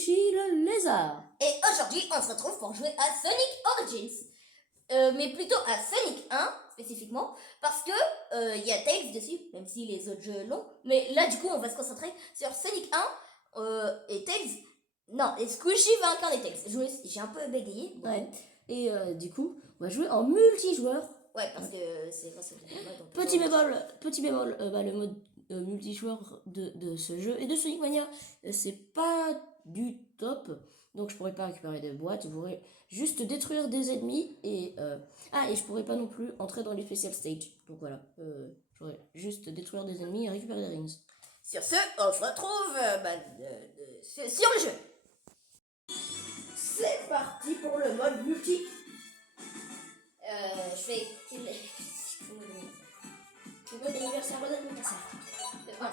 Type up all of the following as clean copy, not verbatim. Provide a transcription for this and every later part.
Squishy le lézard. Et aujourd'hui, on se retrouve pour jouer à Sonic Origins. Mais plutôt à Sonic 1, spécifiquement, parce que il y a Tails dessus, même si les autres jeux l'ont. Mais là, du coup, on va se concentrer sur Sonic 1 et Tails. Non, et Squishy va incarner Tails. J'ai un peu bégayé. Bon. Ouais. Et du coup, on va jouer en multijoueur. Ouais, parce que c'est grâce au donc, Petit bémol, le mode multijoueur de ce jeu et de Sonic Mania, c'est pas du top. Donc je pourrais pas récupérer des boîtes, je pourrais juste détruire des ennemis et je pourrais pas non plus entrer dans les special stage. Donc voilà, je pourrais juste détruire des ennemis et récupérer des rings. Sur ce, on se retrouve sur le jeu. C'est parti pour le mode multi. Je fais Mode anniversaire. Le 11.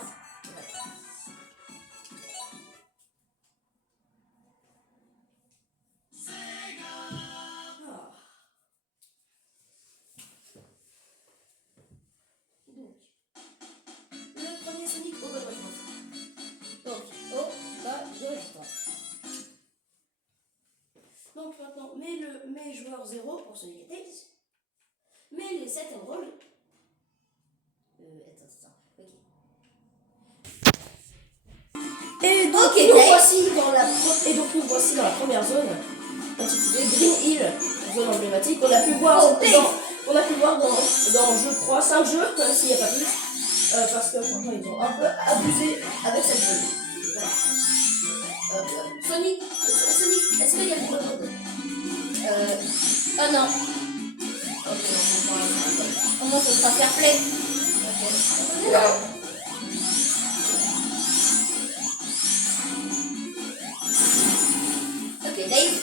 Le premier Sonic au bas de Donc, au bas de l'écran. Donc maintenant, mets joueur 0 pour Sonic et Tails. Mets les 7 émeraudes. Attends, ok. Et donc, Ok, nous voici dans la première zone, intitulée Green Hill, zone emblématique. On a pu voir dans, je crois, 5 jeux, même s'il n'y a pas plus. Parce que franchement, ils ont un peu abusé avec cette zone. Voilà. Sonic, est-ce qu'il y a des bonnes Oh non. Ok, au moins ce sera fair play. Ok. Ok, Dave.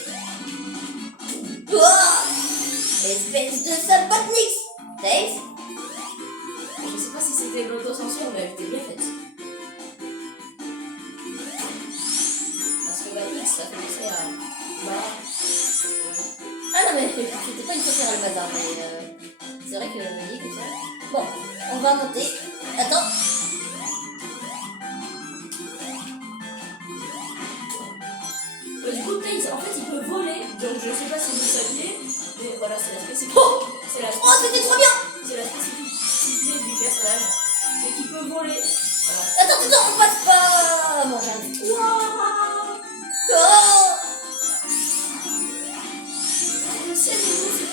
Espèce de sabotnix. Dave. Je sais pas si c'était l'autocensure, mais elle était bien faite. Parce que X, ça fait penser à... Ah non mais c'était pas une fois faire le bazar, mais c'est vrai que dit comme ça. Bon, on va monter. Attends. Du coup, Tails, en fait, il peut voler. Donc, je sais pas si vous saviez, mais voilà, c'est la spécificité. Oh, c'était trop bien. C'est la spécificité du personnage. C'est qu'il peut voler. Voilà. Attends, on passe pas. Bon, j'arrive. Waouh! Oh. Le ciel est beau, c'est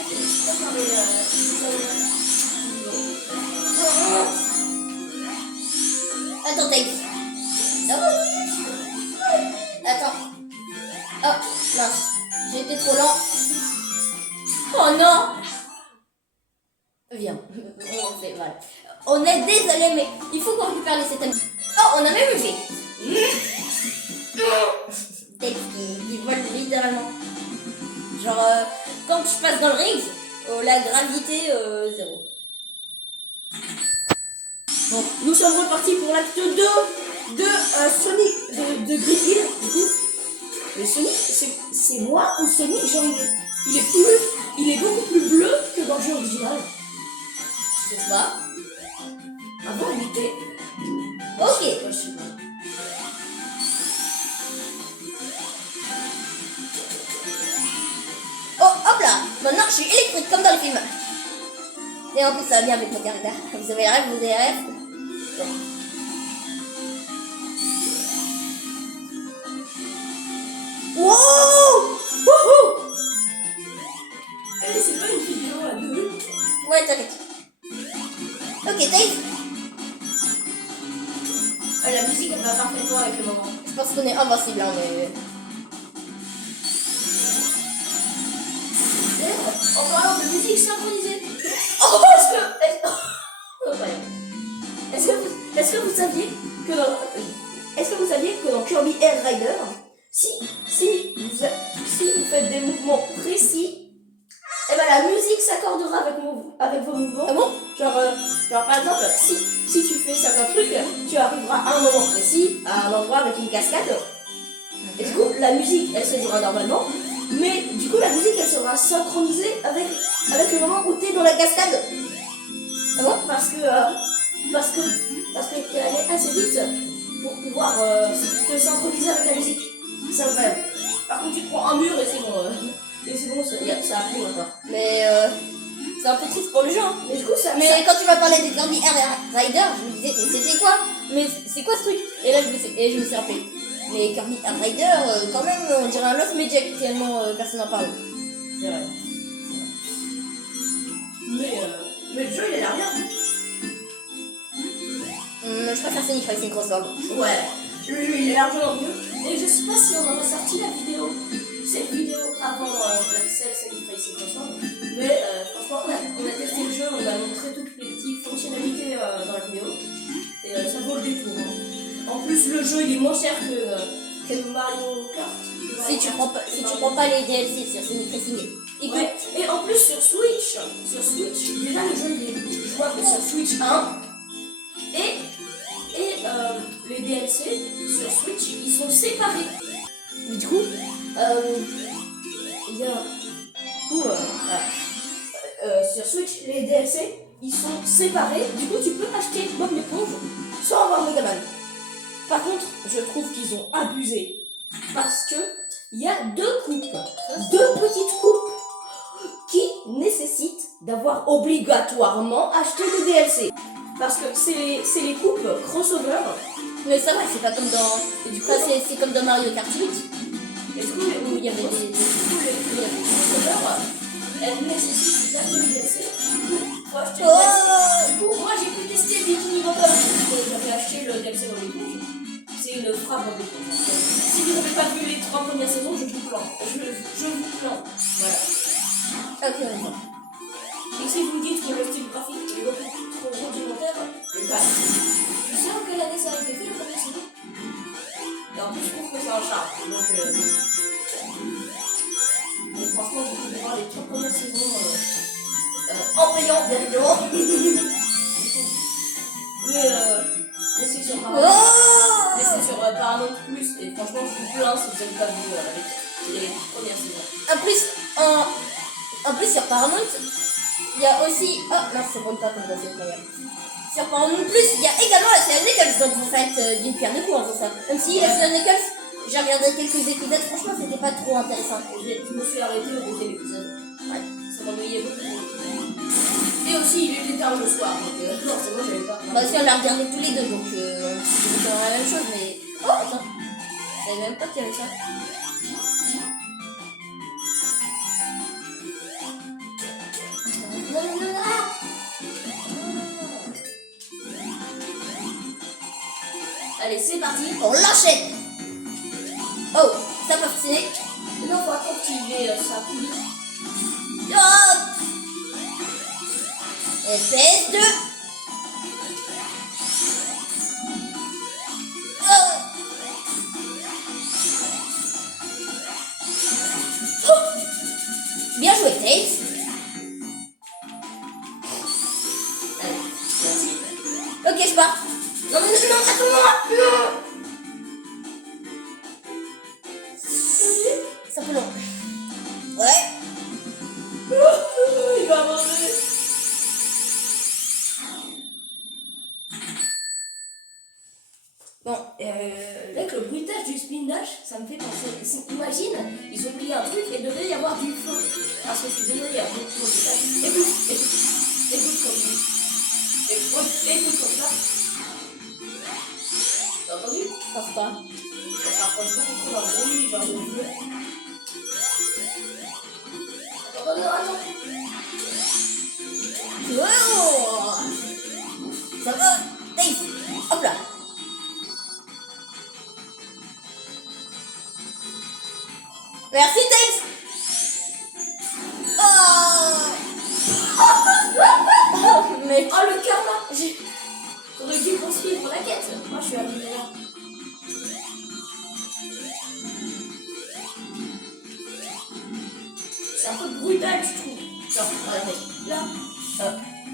pas par les. Attends, Tails. Attends. Oh, mince. J'ai été trop lent. Oh non. Viens. On fait mal. On est désolé, mais il faut qu'on récupère les 7 amis. Oh, on a même eu fait. Tails qui vole littéralement. Genre, quand je passe dans le ring, la gravité, 0. Bon, nous sommes repartis pour l'acte 2 de Sonic de Green Hill, du coup. Mais Sonic, c'est moi ou Sonic, genre il est beaucoup plus bleu que dans le jeu original. Je sais pas. Avant il était. Ok. Je sais pas. Oh, hop là. Maintenant, je suis électrique comme dans le film. Et en plus, ça va bien avec mon caractère. Vous avez rêve, vous avez rêve. Bon. Wow! Wouhou! Eh, c'est pas une vidéo à deux. Ouais, t'inquiète. Ok, Tails. La musique elle va parfaitement avec le moment. Je pense qu'on est invincible, hein, mais... En parlant de musique synchronisée. Oh, Est-ce que vous saviez que dans Kirby Air Rider, si vous faites des mouvements précis, eh ben la musique s'accordera avec vos mouvements. Ah bon? Genre par exemple, si tu fais certains trucs, tu arriveras à un moment précis, à un endroit avec une cascade. Et du coup, la musique, elle se jouera normalement, mais du coup, la musique, elle sera synchronisée avec le moment où tu es dans la cascade. Ah bon? Parce qu'elle allait assez vite pour pouvoir te synchroniser avec la musique. C'est incroyable. Par contre, tu prends un mur et c'est bon. Et c'est bon, ça a pris encore. Mais c'est un peu triste pour le jeu. Hein. Mais du coup, ça. Mais quand tu m'as parlé des Kirby Air Rider, je me disais, mais c'était quoi? Mais c'est quoi ce truc? Et là, je me suis rappelé. Mais Kirby Air Rider, quand même, on dirait un Lost Magic tellement personne n'en parle. C'est vrai. Mais le jeu, il a l'air bien. Je préfère Sonic Racing Crossworld. Ouais, le jeu, il est largement mieux. Et je sais pas si on aura sorti cette vidéo avant celle Sonic Racing Crossworld. Mais franchement, on a testé le jeu, on a montré toutes les petites fonctionnalités dans la vidéo. Et ça vaut le détour. Hein. En plus, le jeu, il est moins cher que Mario Kart. Si tu prends pas les DLC sur Sonic Racing. Ouais. Et en plus sur Switch, déjà le jeu il est jouable sur Switch 1 et les DLC sur Switch ils sont séparés. Mais du coup, Il y a sur Switch les DLC ils sont séparés. Du coup tu peux acheter Bob l'éponge sans avoir Megaman. Par contre je trouve qu'ils ont abusé parce que il y a deux petites coupes qui nécessitent d'avoir obligatoirement acheté le DLC. Parce que c'est les coupes crossover. mais ça va, c'est pas comme dans. Et du coup, Ça, c'est comme dans Mario Kart 8. et du coup, Où il y avait des. les crossover, elles nécessitent d'acheter le DLC. Faut acheter le DLC. Du coup, moi j'ai pu tester Bikini Bottom. J'avais acheté le DLC dans l'éponge. C'est une frappe en l'éponge. Si vous n'avez pas vu les 3 premières saisons, je vous plante. Je vous plante. Voilà. Ok, d'accord. Et si vous me dites que le style graphique est beaucoup trop rudimentaire, c'est pas. Tu sais en quelle année ça a été fait la première saison? Et en plus, je trouve que c'est un charme. Donc, franchement, vous pouvez voir les 3 premières saisons en payant, bien évidemment. Mais c'est sur Paramount. Mais c'est sur Paramount Plus. Et franchement, je vous plains si vous n'avez pas vu les premières saisons. En plus, sur Paramount, il y a aussi. Oh non, ça compte pas comme ça, c'est incroyable. Sur Paramount Plus, il y a également la série Knuckles, donc vous faites d'une pierre deux coups en faisant ça. Même si la série Knuckles, j'ai regardé quelques épisodes, franchement, c'était pas trop intéressant. Je me suis arrêtée au deuxième épisode. Ouais, ça m'ennuyait beaucoup. Et aussi, il était tard le soir, donc forcément, j'avais pas. Bah, aussi, on l'a regardé tous les deux, donc c'est dans la même chose, mais. Oh, attends. Je savais même pas qu'il y avait ça. Non, non, non, non, ah! Allez, c'est parti. On l'enchaîne. Oh, ça peut fonctionner. Non, faut activer sa poulie. Oh, PS2. Oh. Oh. Bien joué, Tails. Allez, merci. Ok, je pars. Non, mais non, attends-moi. Non. C'est un peu long. Ouais. Il va manger. Bon, avec le bruitage du spin dash, ça me fait penser. Imagine, ils ont oublié un truc et devait y avoir du feu. Parce que je suis désolée, il y a beaucoup de bruitage. Écoute comme ça. Écoute comme ça. T'as entendu? Je pense pas. Ça se rapproche beaucoup trop d'un bruit, genre de feu. Attends. Wow. Ça va, Tails. Hop là. Merci, Tails. Oh, mec. Oh, le karma. J'aurais dû poursuivre la quête. Moi, je suis arrivée là. C'est un peu brutal, je trouve. Genre, regardez. Là,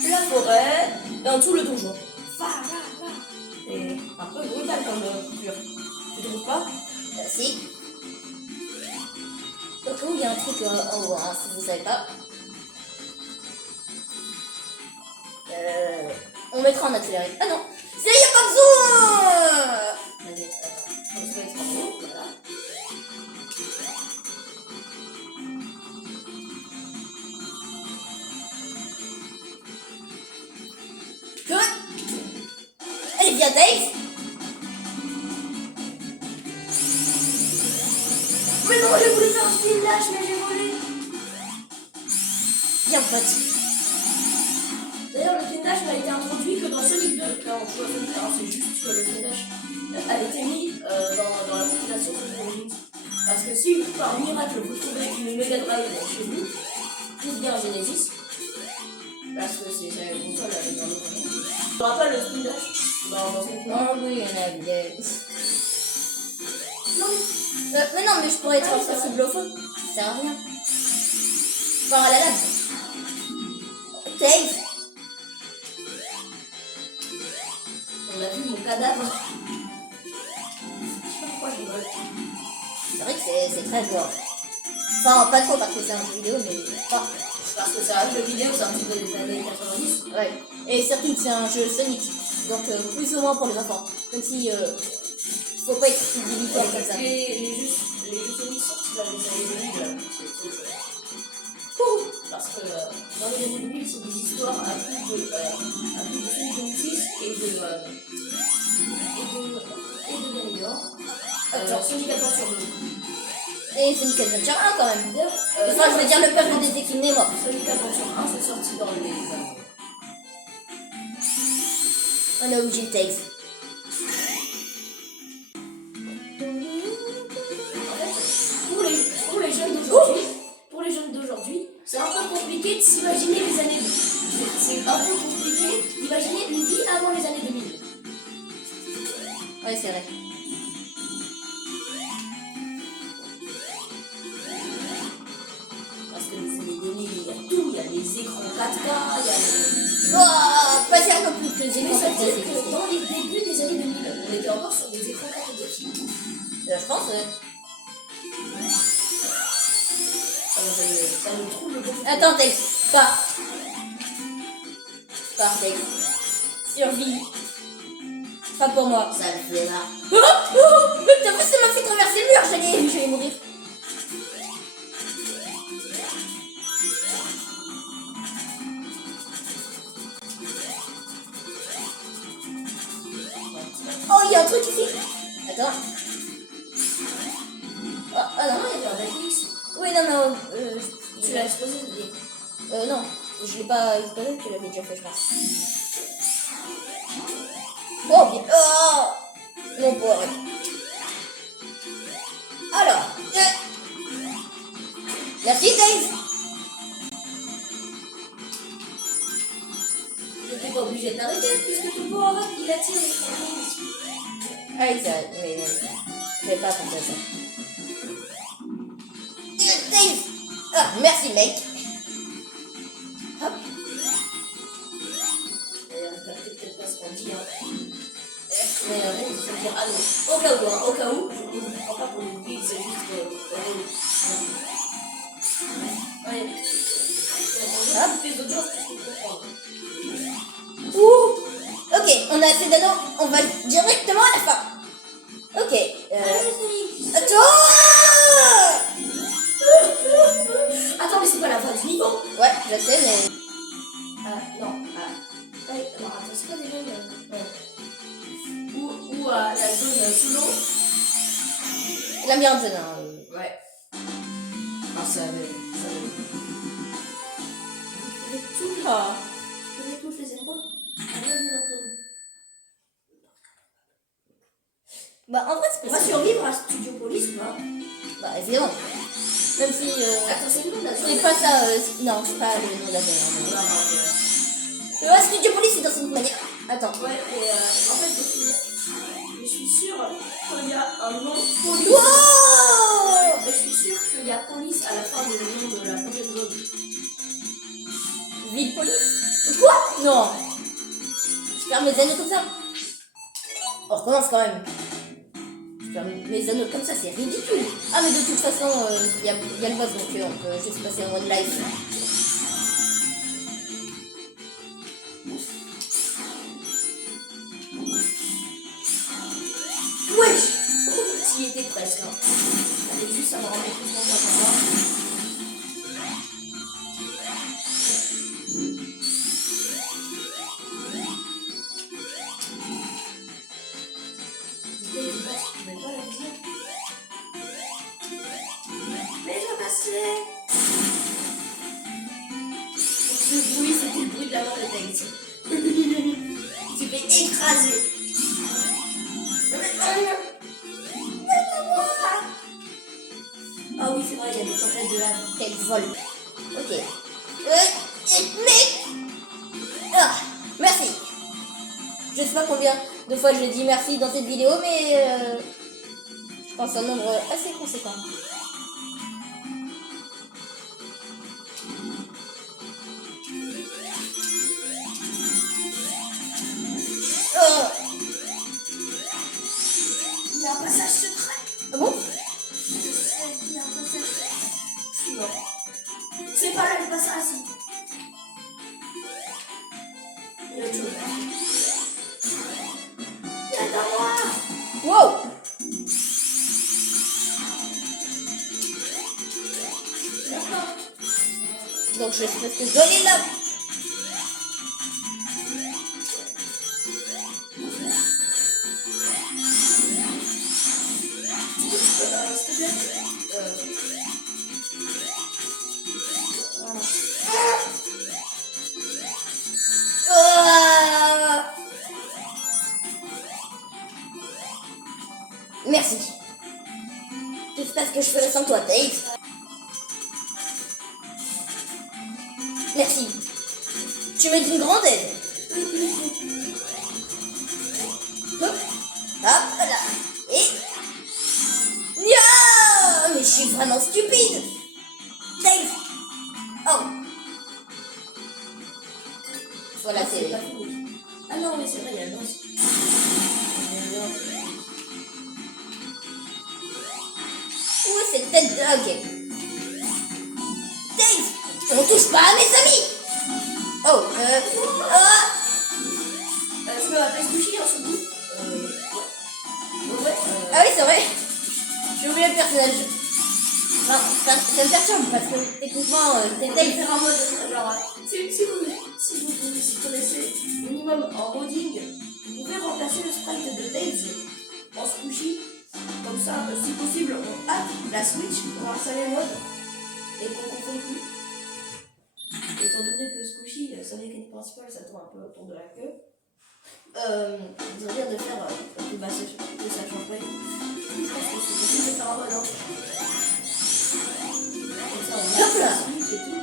la forêt, et en dessous le donjon. C'est un peu brutal comme coupure. Tu trouves pas? Si. Au cas où il y a un truc en haut, hein, si vous savez pas. On mettra en accéléré. Ah non, c'est là, il n'y a pas besoin. Vas-y, attends. On se met en haut, voilà. Tails. Mais non, j'ai voulu faire un spin dash, mais j'ai volé. Bien pote. D'ailleurs, le spin dash n'a été introduit que dans Sonic 2. Quand on joue à Sonic 1, c'est juste que le spin dash a été mis dans la compilation Sonic Origins. Parce que si par miracle vous trouvez une Mega Drive chez vous, ou bien un Genesis, parce que c'est une console avec un autre nom, tu n'auras pas le spin dash dans Sonic 1. Oh oui, il y en a des. Non, Mais non, mais je pourrais être accessible au feu. Ça sert à rien. Enfin, à la lave. Tails. on a vu mon cadavre. Je sais pas pourquoi je rigole. C'est vrai que c'est très dur. Enfin, pas trop parce que c'est un jeu vidéo, mais. Enfin, Parce que c'est un jeu vidéo, c'est un petit peu des années 90. ouais. Et surtout que c'est un jeu Sonic. Donc, plus ou moins pour les enfants. Même si. Faut pas être délicat comme ça. Les jeux Sonic sortis dans les années 2000, parce que dans les années 2000, c'est des histoires à plus de Sonic 2006 et de Gamélior. Genre Sonic Adventure 2. Et Sonic Adventure 1 quand même. D'ailleurs, Enfin, je veux dire, le peuple des éclipses est mort. Sonic Adventure 1, c'est sorti dans les années. On a Origin Tails. Pour les jeunes d'aujourd'hui, c'est un peu compliqué de s'imaginer les années 2000. C'est un peu compliqué d'imaginer une vie avant les années 2000. Ouais, c'est vrai. Parce que les années 2000, il y a tout, il y a les écrans 4K, il y a les... Oh, passer un peu plus que les Mais écrans ça veut dire c'est que dans les débuts des années 2000, on était encore sur des écrans cathodiques. je pense. Ça me trouble beaucoup. Attends, Tails. Pas. Tails. Survie. Pas pour moi. Ça le fait là. Oh, t'as vu, ça m'a fait traverser le mur, j'allais mourir. Oh, il y a un truc ici. Attends. Ah non, il y avait un Netflix. oui, non. Tu l'as exposé, ça veut dire. Non, je l'ai pas explosé, tu l'avais déjà fait, je pense. Oh, bien. Oh, mon pauvre. Alors. Merci, Tails. J'étais pas obligé de t'arrêter puisque tout le monde il attire les choses. Ah oui, c'est vrai, mais je vais pas penser à ça. Tails. Ah, merci, mec. Hop. D'ailleurs, ne captez peut-être pas ce qu'on dit. Mais bon, il faut dire allô. Au cas où, je ne vous prends pas pour une bille, c'est juste ouais. Hop, les audiences pour comprendre. Ouh. Ok, on a assez d'anneaux, on va directement à la fin. Ok. Attends. Attends, mais c'est pas la fin du niveau. Ouais, je sais, mais. Non. Ouais, alors attends, c'est pas déjà ou la zone sous l'eau. Labyrinthe jaune. Ouais. Ah, ça avait. Je connais toutes les épreuves. Bah, en vrai, c'est On va possible. survivre à Studio Police ou pas? Bah, évidemment. Même si. Attends, c'est le nom de la zone. C'est pas ça. Non, c'est pas le nom de la zone. Non, non, Le reste Studio Police, c'est dans cette manière. Attends. ouais, et en fait, je suis sûre qu'il y a un nom police. Wow. Je suis sûre qu'il y a police à la fin du nom de la prochaine zone. Ville Police. Quoi? Non. Je perds mes anneaux comme ça. On recommence quand même. Je perds mes anneaux comme ça, c'est ridicule. Ah, mais de toute façon, il y a le boss, donc on peut juste passer en mode live. Wesh! Tu y étais presque. Hein. Allez, juste, ça me rend plus content pour moi. fait. Ce bruit, c'était le bruit de la mort de Tails. Tu fais écraser. Ah oui, c'est vrai, il y a des tempêtes de lave. Tails vole. Ok. Mais... Ah, merci. Je sais pas combien de fois je dis merci dans cette vidéo, mais je pense un nombre assez conséquent. Oh. Il y a un passage secret. Ah bon? Je sais qu'il y a un passage secret. Je suis mort. C'est pas là le passage, si. Il y a autre chose. Attends-moi. Wow. Donc je sais pas ce que je dois aller là. S'il te plaît. Voilà. Ah. Merci. Je sais pas ce que je ferais sans toi, Tails. Merci. Tu m'es d'une grande aide. Hop, là. Et... Nya. Mais je suis vraiment stupide. Tails. Oh. Voilà, Ah, c'est... pas fini. Ah non, mais c'est vrai, il y a le boss. Où est cette tête de... Ok. Tails, on touche pas à mes amis. Oh, Je peux m'appeler Squishy en ce bout. Ouais. Ah oui, c'est vrai. J'ai oublié le personnage. Non, ça me perturbe parce que techniquement, c'est Tails. Faire un mode genre, si vous connaissez minimum en modding, vous pouvez remplacer le sprite de Tails en Squishy. Comme ça, si possible, on hack la Switch pour installer le mode et qu'on ne confond plus. Étant donné que Squishy, sa mécanique principale, ça tourne un peu autour de la queue. Ils ont dire de faire que ça change pas. Je pense que c'est possible de faire un mode. Hein. Comme ça, on Hop hack là. la Switch et tout.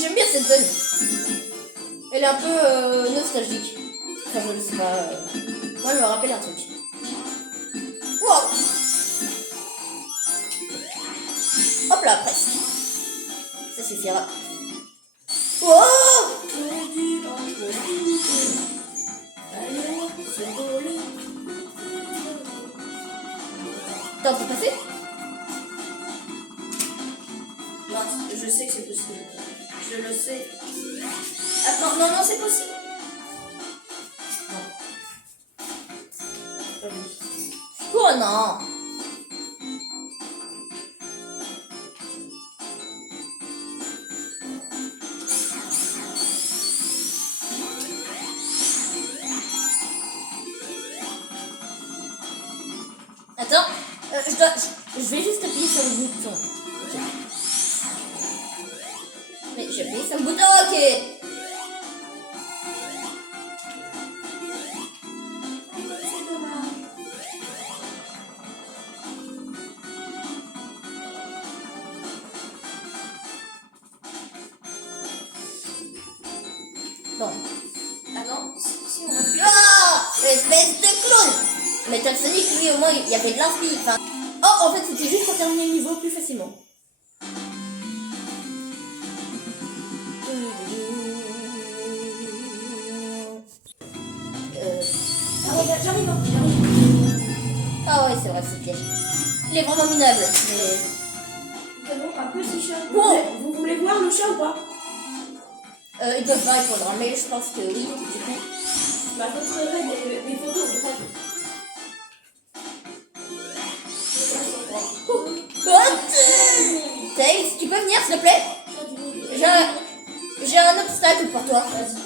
J'aime bien cette zone. Elle est un peu nostalgique. Enfin, je ne sais pas. Moi, elle me rappelle un truc. Wow. Hop là, presque. Ça suffira. Wow. T'en peux passer? Non, je sais que c'est possible. Je le sais. Attends, non, c'est possible. Non. Pas lui. Oh non. Attends, je vais juste appuyer sur le bouton. Ok. Mais j'ai appuyé sur le bouton, ok. C'est dommage. Bon. Attends, si on appuie. Ah, espèce de clown. Metal Sonic, lui, au moins, il y avait de l'inspi. Enfin... Oh, en fait, c'était juste pour terminer le niveau plus facilement. J'arrive. Ah ouais, c'est vrai, c'est piège. Il est vraiment minable. Mais... Bon, un petit chat. Wow. Vous voulez voir le chat ou pas? Ils peuvent pas répondre, mais je pense que oui, du coup. Je montrerai des photos de près. Tails, tu peux venir s'il te plaît? J'ai un obstacle pour toi. Vas-y.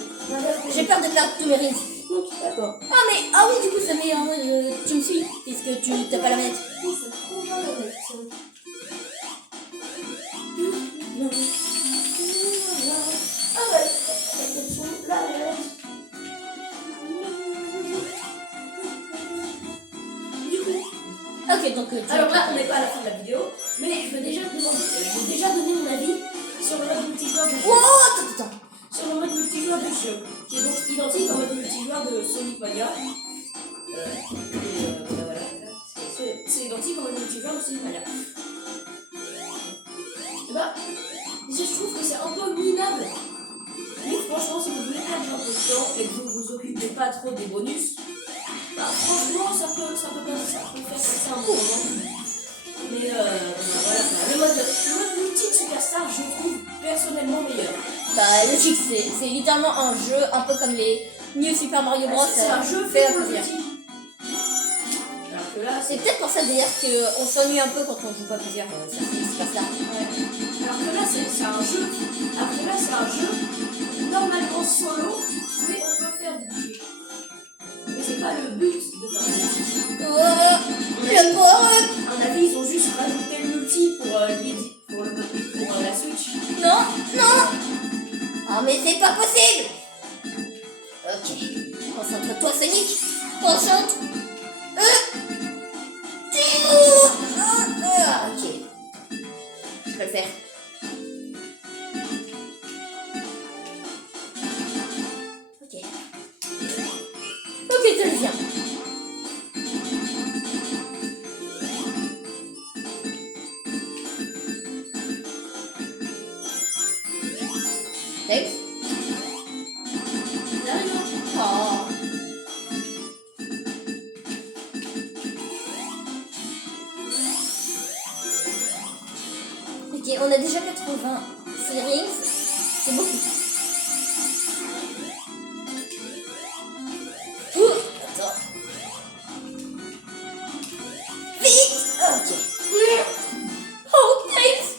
J'ai peur de perdre tous mes rings. Ok, d'accord. Ah oui, du coup, ça met en mode tu me suis, puisque tu t'as pas la manette. C'est trop mal la manette. Ah ouais, attention, la manette. Du coup, Ok, donc alors là, on n'est pas à la fin de la vidéo, mais je vais déjà donner mon avis sur le mode multijoueur de jeu. Oh, attends. Sur le mode multijoueur de jeu, qui est donc identique au mode multijoueur de Sonic Mania. Voilà, c'est identique au mode multijoueur de Sonic Mania. Et bah, je trouve que c'est un peu minable. Mais franchement, si vous voulez perdre un peu de temps et que vous vous occupez pas trop des bonus, bah franchement, ça peut faire passer un bon moment. Mais voilà, le mode multi de Superstar, je trouve personnellement meilleur. Bah, logique, c'est littéralement un jeu un peu comme les New Super Mario Bros. C'est un jeu fait fait à pour le plaisir. multi. Alors que là, C'est peut-être pour ça d'ailleurs qu'on s'ennuie un peu quand on joue pas plusieurs. C'est pas ça. alors que là, c'est un jeu. Alors que là, c'est un jeu normalement solo, mais on peut faire du multi. Mais c'est pas le but de faire du multi. Le pauvre. À mon avis, ils ont juste rajouté le multi pour la Switch. Non. Ah, mais c'est pas possible. Ok. Concentre-toi, Sonic. Concentre. Ok. Je peux le faire. Ok. Ok, très bien. Thanks. Oh. Ok, on a déjà 86 rings. C'est beaucoup. Attends. Vite. Ok. Oh, thanks.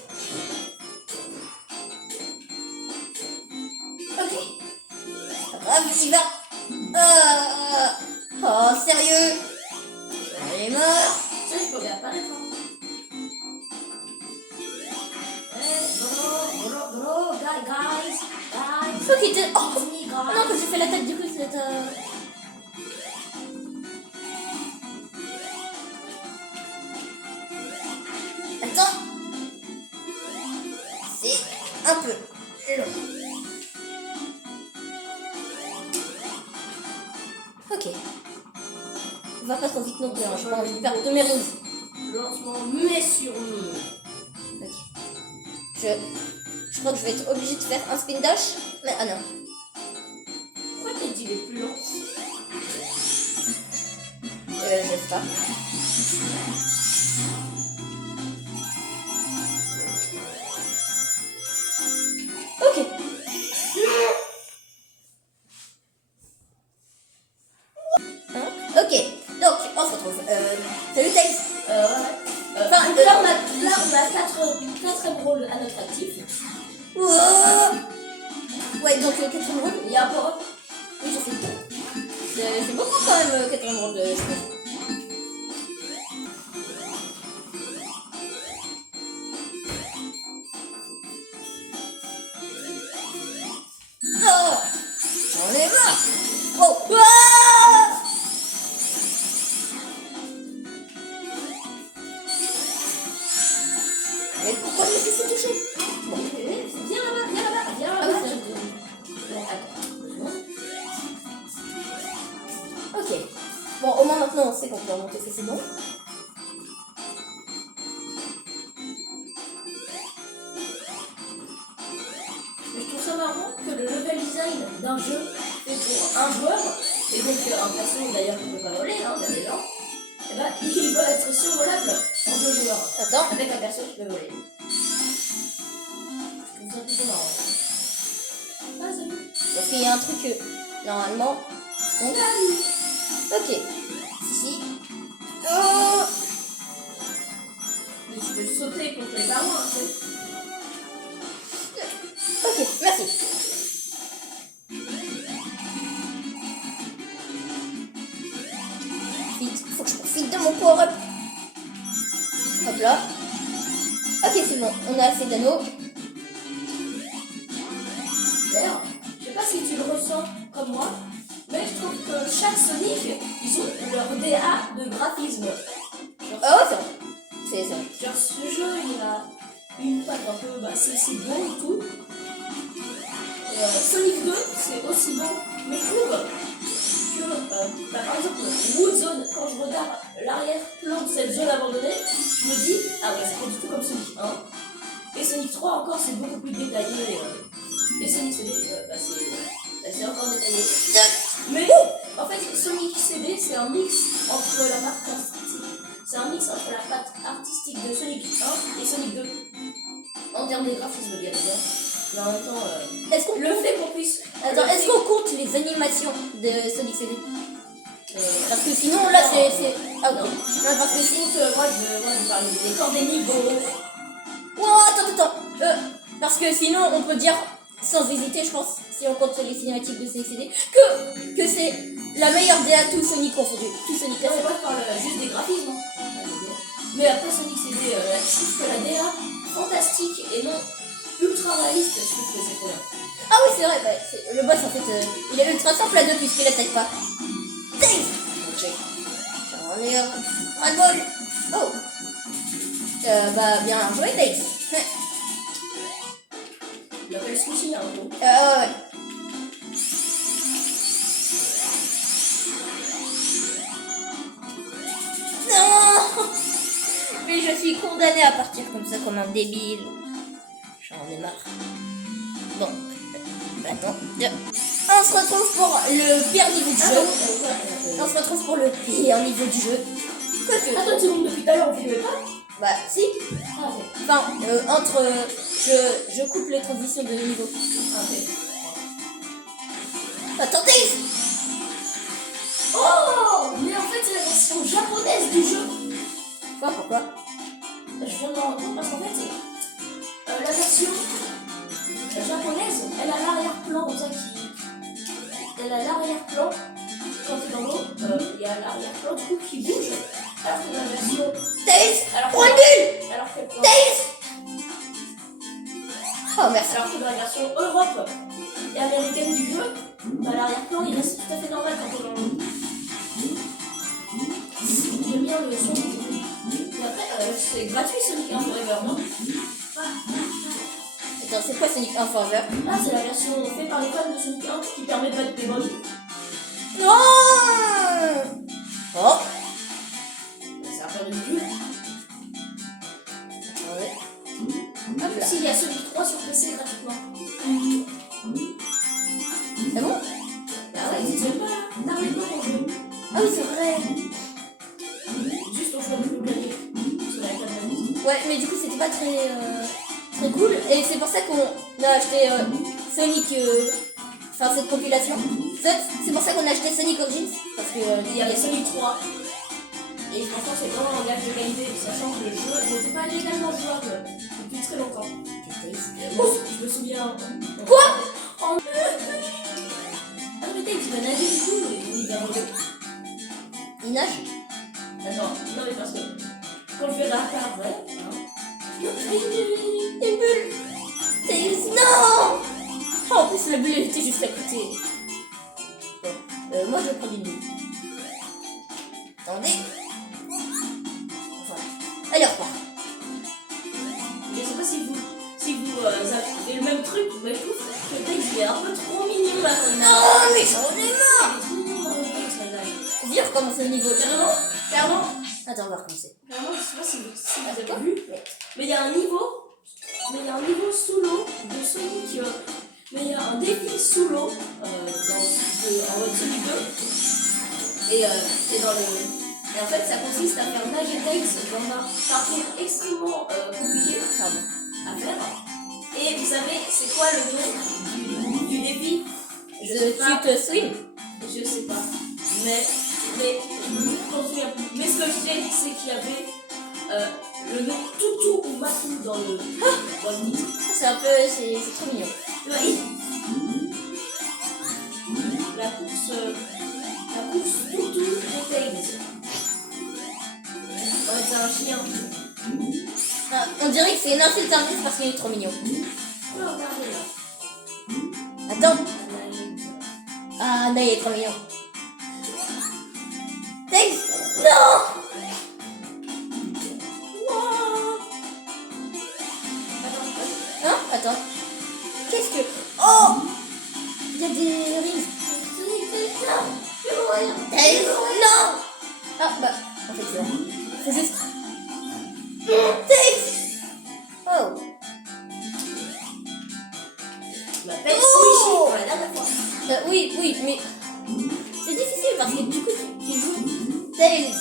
Ok. Grave, il va. Oh, sérieux. Elle est morte. Ça, je peux regarder pas l'effort. Bro, guys. Ok, t'es... Oh, It's me, guys. non, quand j'ai fait la tête, du coup, c'est... Attends. C'est un peu long. Ok. Va pas trop vite non plus, hein. J'ai pas envie de perdre de mes rings. Lancement, mais sur nous. Ok. Je crois que je vais être obligée de faire un spin dash. Mais ah non. Pourquoi t'as dit les plus longs? Je sais pas. Ok. Hein? Ok. Donc, on se retrouve. Salut Thaïs. Ouais. Enfin, Donc là, on a 4 émeraudes à notre actif. Ouais, donc 4 émeraudes. Il y a pas. Oui, je sais. C'est beaucoup quand même, 4 émeraudes, je pense. Oh, j'en ai marre. Oh, ah! Mais pourquoi je me suis fait toucher? Bon. Viens là-bas. Ah oui, c'est Bon, attends. ok. Bon, au moins maintenant on sait qu'on peut remonter, c'est bon. Mais je trouve ça marrant que le level design d'un jeu est pour un joueur, et donc un perso d'ailleurs qui ne peut pas voler, hein, bien évidemment, et ben il va être survolable en 2 joueurs, Attends. avec un perso qui peut voler. Je trouve ça plutôt marrant. Ah, salut. Parce qu'il y a un truc normalement. Donc, ok. Ici. Oh. Mais tu peux sauter contre les barreaux, hein, tu sais. Ok, merci. là. Ok, c'est bon, on a assez d'anneaux. D'ailleurs, je sais pas si tu le ressens comme moi, mais je trouve que chaque Sonic, ils ont leur DA de graphisme. Genre, Oh, c'est vrai. C'est vrai. genre ce jeu, il a une patte un peu, c'est beau et tout. Sonic 2, c'est aussi bon, mais je trouve que, par exemple, Woodzone, quand je regarde l'arrière-plan de cette zone abandonnée, je me dis, ah ouais, c'est pas du tout comme Sonic 1. Et Sonic 3 encore, c'est beaucoup plus détaillé. Et Sonic CD, c'est encore détaillé. Mais en fait, Sonic CD, c'est un mix entre la patte artistique. C'est un mix entre la patte artistique de Sonic 1 et Sonic 2. En termes de graphisme, bien sûr. Mais en même temps, Est-ce qu'on le fait qu'on puisse. Attends, est-ce qu'on compte les animations de Sonic CD? Parce que sinon, là, c'est... Ah, ok. Non, parce que sinon... Moi, je parle des décors des niveaux. Oh, attends. Parce que sinon, on peut dire, sans hésiter, je pense, si on compte les cinématiques de Sonic CD, que c'est la meilleure DA tout Sonic confondu. Tout Sonic Là, confondu. moi, je parle juste des graphismes. Mais après, Sonic CD, je trouve que la DA, fantastique et non ultra réaliste, je trouve que c'est trop bien. Ah oui, c'est vrai, le boss, en fait, il est ultra simple à deux puisqu'il attaque pas. Dave. Ok. J'en ai un bol. Oh. Bien joué, Dave. Il appelle Squishy, hein, gros. Ouais. Non. Mais je suis condamnée à partir comme ça, comme un débile. J'en ai marre. Bon. Attends. On se retrouve pour le pire niveau du jeu. On se retrouve pour le pire niveau du jeu. Quoique. Attends, tu montres depuis tout à l'heure, on filmait pas? Bah, si. Ah, ok. Enfin, entre. Je coupe les transitions de niveau. Ah, ok. Attendez. Oh! Mais en fait, c'est la version japonaise du jeu. Pourquoi? Je viens de me rendre compte parce qu'en fait, la version japonaise, elle a l'arrière-plan comme ça qui. Elle a l'arrière-plan quand t'es dans l'eau, il y a l'arrière-plan du coup qui bouge. Alors que la version. Tails. Alors que, alors que, Tails. Oh, merci. alors que dans la version Europe et américaine du jeu, l'arrière-plan il reste tout à fait normal quand t'es dans l'eau. J'aime bien le son. Et après, c'est gratuit Sonic Forever, non? Attends, c'est quoi Sonic 1 Forever? Ah, c'est la version faite par les fans de Sonic 1 qui permet pas de démon. Non. Oh. C'est un peu ridicule. Ouais. En plus, il y a Sonic 3 sur PC gratuitement. C'est bon? Bah ouais, ils disent pas, n'arrête pas pour jouer. Ah oui, c'est vrai. Juste au choix de le clavier. Sur la table de la musique. Ouais, mais du coup, c'était pas très, très cool. Et c'est pour ça qu'on a acheté Sonic. Enfin, cette compilation. C'est pour ça qu'on a acheté Sonic Origins. Parce que Il y avait Sonic 3. Et franchement, c'est vraiment un gage de qualité, sachant que le jeu n'était pas légalement jouable depuis très longtemps. Je me souviens. Quoi? Ah non, mais t'as nager du coup, il va mourir. Il nage? Attends, non mais parce que quand je vais la faire vrai, Une bulle. Non. Oh, en plus, la bulle elle était juste à côté. Bon, moi je vais prendre une bulle. Attendez. Voilà. Allez, au revoir. je sais pas si vous avez le même truc, mais je trouve que le texte il est un peu trop mignon là quand il nage. Non, mais j'en ai marre. Il est trop mignon dans le texte quand il nage. Viens recommencer le niveau. Clairement, Attends, on va recommencer. clairement, je sais pas si vous avez vu, mais il y a un niveau, sous l'eau de Sonic, mais il y a un défi sous l'eau en mode Sonic 2, et en fait ça consiste à faire nager Tails dans un parcours extrêmement compliqué à faire. Et vous savez c'est quoi le nom du défi? Je sais pas. Tu te swim? Je sais pas. Mais je me souviens plus. Mais ce que je sais, c'est qu'il y avait le nom Toutou ou Matou dans le titre. C'est un peu. C'est trop mignon. La course Toutou de Tails. Ouais, c'est un chien. c'est une insulte indice parce qu'il est trop mignon. Je peux regarder là. Attends. Ah, non, il est trop mignon. Tails. Non. Hein? Attends. Qu'est-ce que... Oh! Il y a des rings. Tails. Non. Ah, bah, en fait, c'est là. C'est juste... Tails. Oh. Je m'appelle Oh! Squishy pour la dernière fois. Oui, mais c'est difficile parce que du coup tu joues Tails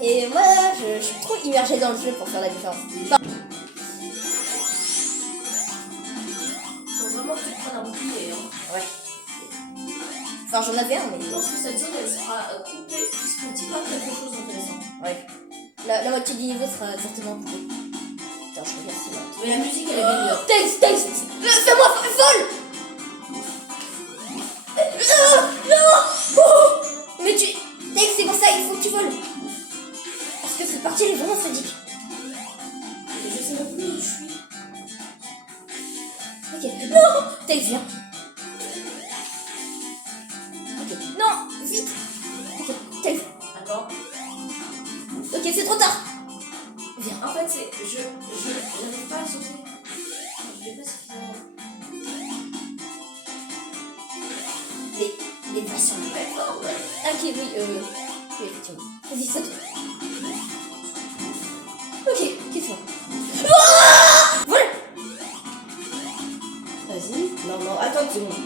et moi je suis trop immergée dans le jeu pour faire la différence. Faut vraiment que tu prennes un bouclier. Hein. Ouais. Enfin j'en avais un mais... Je pense que cette zone elle sera coupée puisqu'on dit pas quelque chose d'intéressant. Ouais. La moitié du niveau sera certainement coupée. Attends, je regarde si là. Mais la musique elle est bien meilleure. Tails, fais-moi folle. Non. Oh. Mais tu... Tails, c'est pour ça il faut que tu voles. Parce que cette partie elle est vraiment sadique. Et je sais même plus où je suis. Ok. Non. Tails, viens. Ok. Non, vite. Ok, Tails. Attends. Ok, c'est trop tard. Viens. En fait c'est... j'arrive pas à sauter. Je sais pas ce qu'il y a. Les vaches sont le plateforme. Ok, oui, effectivement. Vas-y, saute. Ok, qu'est-ce que voilà. Vas-y. Non, attends une seconde.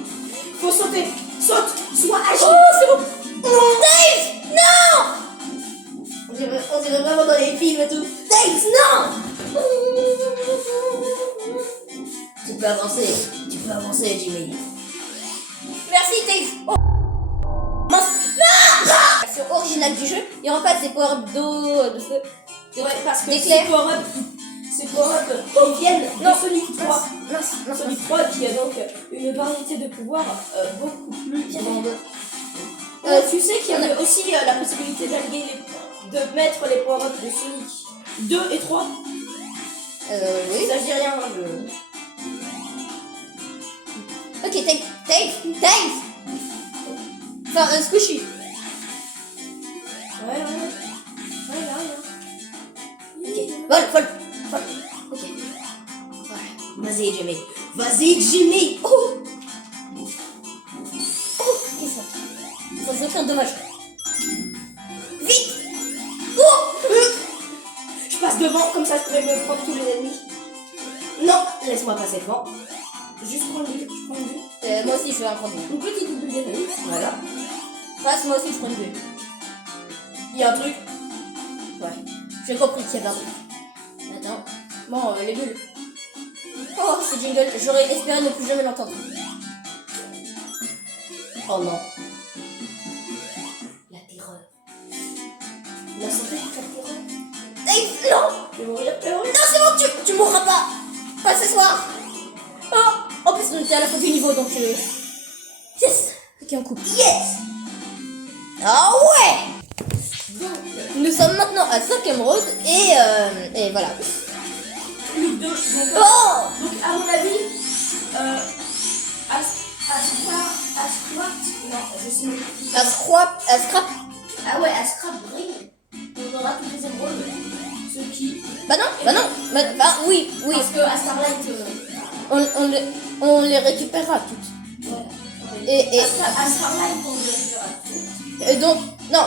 Faut sauter. Saute. Sois agile. Oh, c'est bon. Tails, non. On dirait vraiment dans les films et tout. Tails, non. Tu peux avancer, Jimmy. Merci, Tails. Oh. Mince. Non. La version originale du jeu, il n'y aura pas de ces power-ups d'eau, de feu. Ouais, parce que d'éclair. ces power-up, ils viennent Non. de Sonic 3. Mince. Sonic 3 qui a donc une variété de pouvoirs beaucoup plus grande. Tu sais qu'il y avait aussi la possibilité de mettre les power-up de Sonic 2 et 3. Oui. Ça je dis rien, Ok, Tails. Enfin, Squishy. Ouais, là. Ok, vol. Ok. Voilà. Vas-y, Jimmy. Oh, qu'est-ce que c'est? Sans aucun dommage. Vite. Oh. Je passe devant, comme ça je pourrais me prendre tous les ennemis. Non, laisse-moi passer devant. Juste prendre le but, je prends le but. Moi aussi, je vais en prendre une. Une petite bulle d'ennemis, voilà. Passe, moi aussi, je prends une bulle. Il y a un truc. Ouais. J'ai compris qu'il y avait un truc. Attends. Bon, les bulles. Oh, ce jingle. J'aurais espéré ne plus jamais l'entendre. Oh non. La terreur. La santé pour la terreur. Hey, non. Je vais mourir heureux. Non, c'est bon, tu mourras pas. Pas ce soir. Oh, en plus, on était à la fin du niveau, donc... Yes. Ok, on coupe. Yes. Ah ouais. Donc, Nous sommes maintenant à 5ème road et voilà. plus deux. Oh. Donc à mon avis, Asquart, non, je sais même plus. À scrap. Ah ouais, à Scrap Ring, on aura toutes les émeraudes. Ce qui. Bah non. Bah oui. Parce que à Starlight. On les récupérera toutes. Ouais. Et À Starlight, on le verra. donc, non.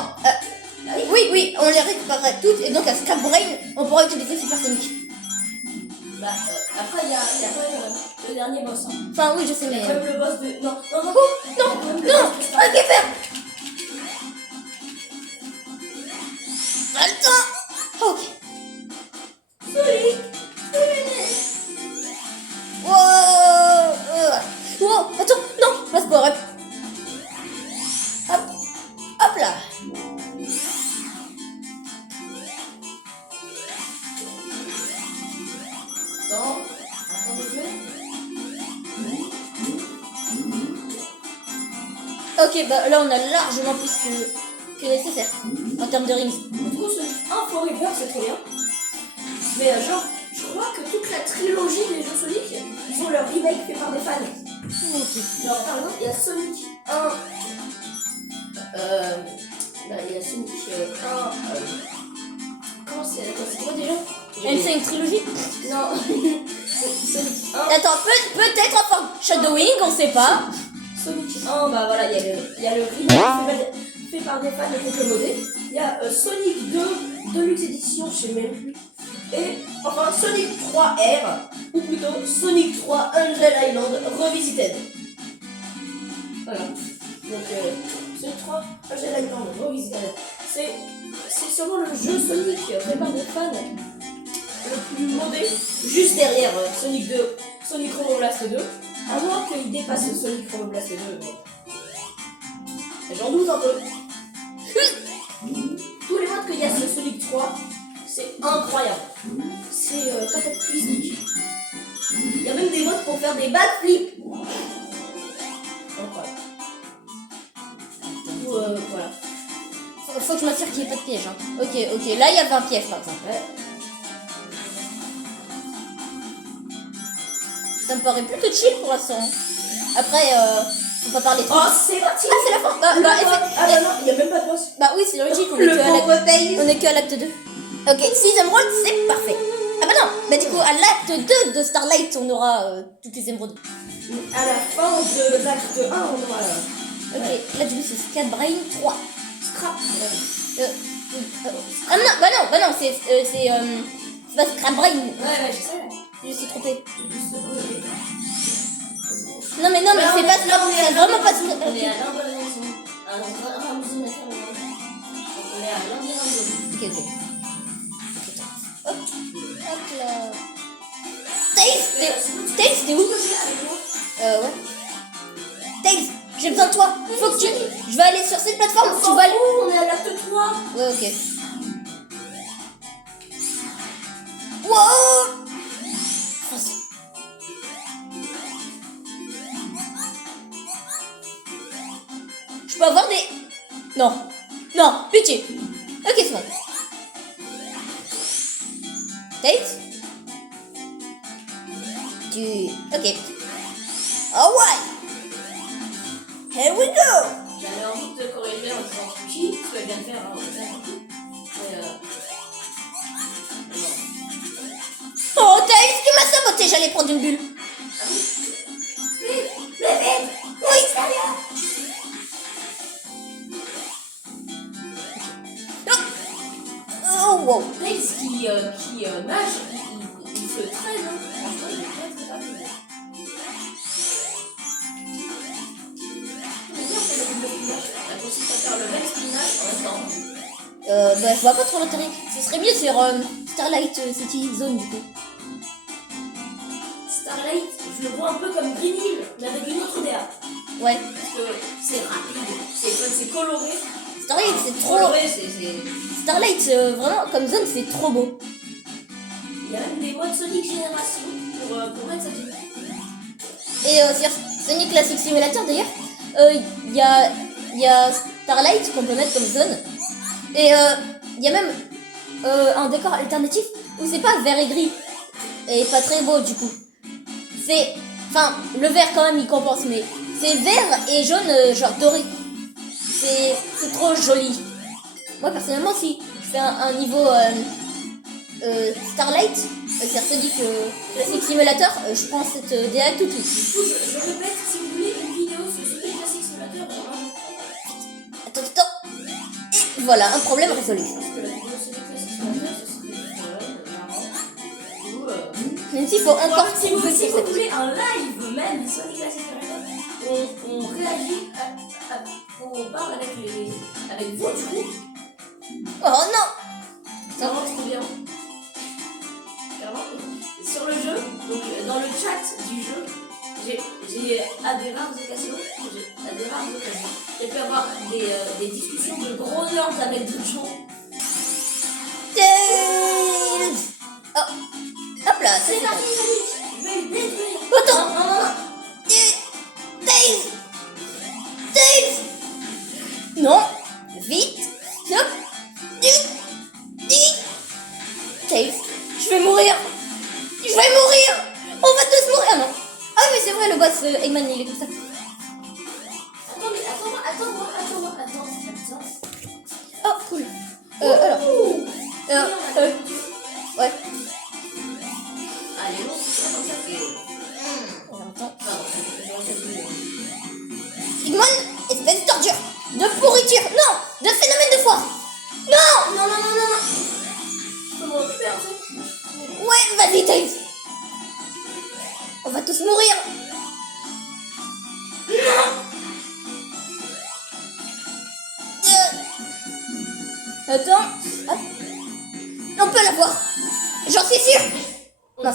Oui, on les récupérera toutes et donc à Scrap Brain, on pourra utiliser Super Sonic. Bah, après, il y a quand même le dernier boss. Hein. Enfin, oui, je sais, Il y mais. a quand même le boss de. Non. Non, ok, faire. Pas le temps. Ok. Sonic. Wow, attends, non, passe pas, hop là. Ok, bah là on a largement plus que nécessaire en termes de rings. Du coup, Sonic 1 Forever, c'est trop bien. Mais genre, je crois que toute la trilogie des jeux Sonic, ils ont leur remake fait par des fans. Ok. Genre, par exemple, il y a Sonic 1. Il y a Sonic 1. Comment c'est quoi déjà? C'est une trilogie? Non. Sonic 1. Attends, peut-être enfin Shadowing, on sait pas. Sonic 1, bah voilà, il y a le remake fait par des fans avec le modé. Il y a Sonic 2, Deluxe Edition, je sais même plus. Et enfin Sonic 3R, ou plutôt Sonic 3 Angel Island Revisited. Voilà. Donc Sonic 3 Angel Island Revisited. C'est sûrement le jeu Sonic fait par des fans le plus modé. Juste derrière Sonic 2, Sonic Chrono Blast 2. À moins qu'il dépasse Sonic Chrono Blast 2. Mais j'en doute un peu. Tous les modes qu'il y a sur Sonic 3, c'est incroyable. C'est cataclysmique. Il y a même des modes pour faire des backflips. Incroyable. Voilà. Faut que je m'assure qu'il n'y ait pas de piège. Hein. Ok. Là, il y avait un piège, par exemple. Ouais. Ça me paraît plutôt chill pour l'instant. Après, faut pas parler trop. Oh, c'est parti. Ah, c'est la fin. Bah, non, il n'y a même pas de boss. bah oui, c'est logique, on est que à l'acte 2. Ok, si émeraudes, c'est parfait. Ah bah non, bah du coup, à l'acte 2 de Starlight, on aura toutes les émeraudes. À la fin de l'acte 1, on aura... Ok, là du coup, c'est Scatbrain 3. Scrap. Ah non, bah non, c'est pas Scatbrain. Ouais, je sais. Je me suis trompée. Non mais c'est pas Scrap, c'est vraiment pas Scrap. On est à l'environnement. On est à l'environnement. Ok. Hop là. Tails, t'es où? Ouais. Tails, j'ai besoin de toi. Faut que tu... Je vais aller sur cette plateforme. Tu vas aller... On est à l'acte 3. Ouais, ok. Wow. Je peux avoir des... Non, pitié. Ok, c'est bon. Tails? Ok. Alright. Here we go. J'avais envie de te corriger en disant sushi, ce que je viens de faire. Mais Oh, Tails, tu m'as saboté, j'allais prendre une bulle. Oui, sérieux. Oh, wow. Tails qui nage, il se traîne. Franchement, il est très rapide. Elle consiste à faire le même spinach en même temps. Bah, je vois pas trop l'intérêt. Ce serait mieux sur Starlight City Zone, du coup. Starlight, je le vois un peu comme Green Hill, mais avec une autre DA. Ouais. Parce que c'est rapide, c'est coloré. Starlight, c'est trop... Coloré, Starlight, vraiment, comme zone, c'est trop beau. Il y a même des modes Sonic Génération pour mettre ça dessus. Et sur Sonic Classic Simulator, d'ailleurs, il y a Starlight qu'on peut mettre comme zone. Et il y a même un décor alternatif où c'est pas vert et gris. Et pas très beau, du coup. C'est... Enfin, le vert, quand même, il compense, mais c'est vert et jaune, genre doré. C'est trop joli. Moi, personnellement, si je fais un niveau Starlight, c'est Sonic Classic Simulator, je prends cette DA tout de suite. Du coup, je répète, si vous voulez une vidéo sur Sonic Classic Simulator, vraiment. Attends. Et voilà, un problème résolu. Je pense que la vidéo Sonic Classic Simulator, ce serait marrant. Même s'il faut encore... Si vous voulez un live même de Sonic Classic Simulator, on réagit on parle avec vous, du coup. Oh non. Ça rend trop bien. Clairement. Sur le jeu, donc dans le chat du jeu, j'ai à des rares occasions, j'ai pu avoir des discussions de gros nerds avec d'autres gens. Tails. Oh. Hop là, C'est parti, Sonic. Je vais le détruire. Attends. Non. Tails. Non. Vite. Hop. Tails. Je vais mourir. Alors. Ouais. Allez, non, c'est ça, comme ça, c'est... Attends. Pardon, j'aurais peut-être dû, Sigmund, espèce d'ordure, de pourriture, non, de phénomène de foire. Non. Non, non, non, non, non. Je peux m'en occuper, en fait. Ouais, vas-y, Tails. On va tous mourir. Attends. Hop. On peut l'avoir. J'en suis sûr. Non.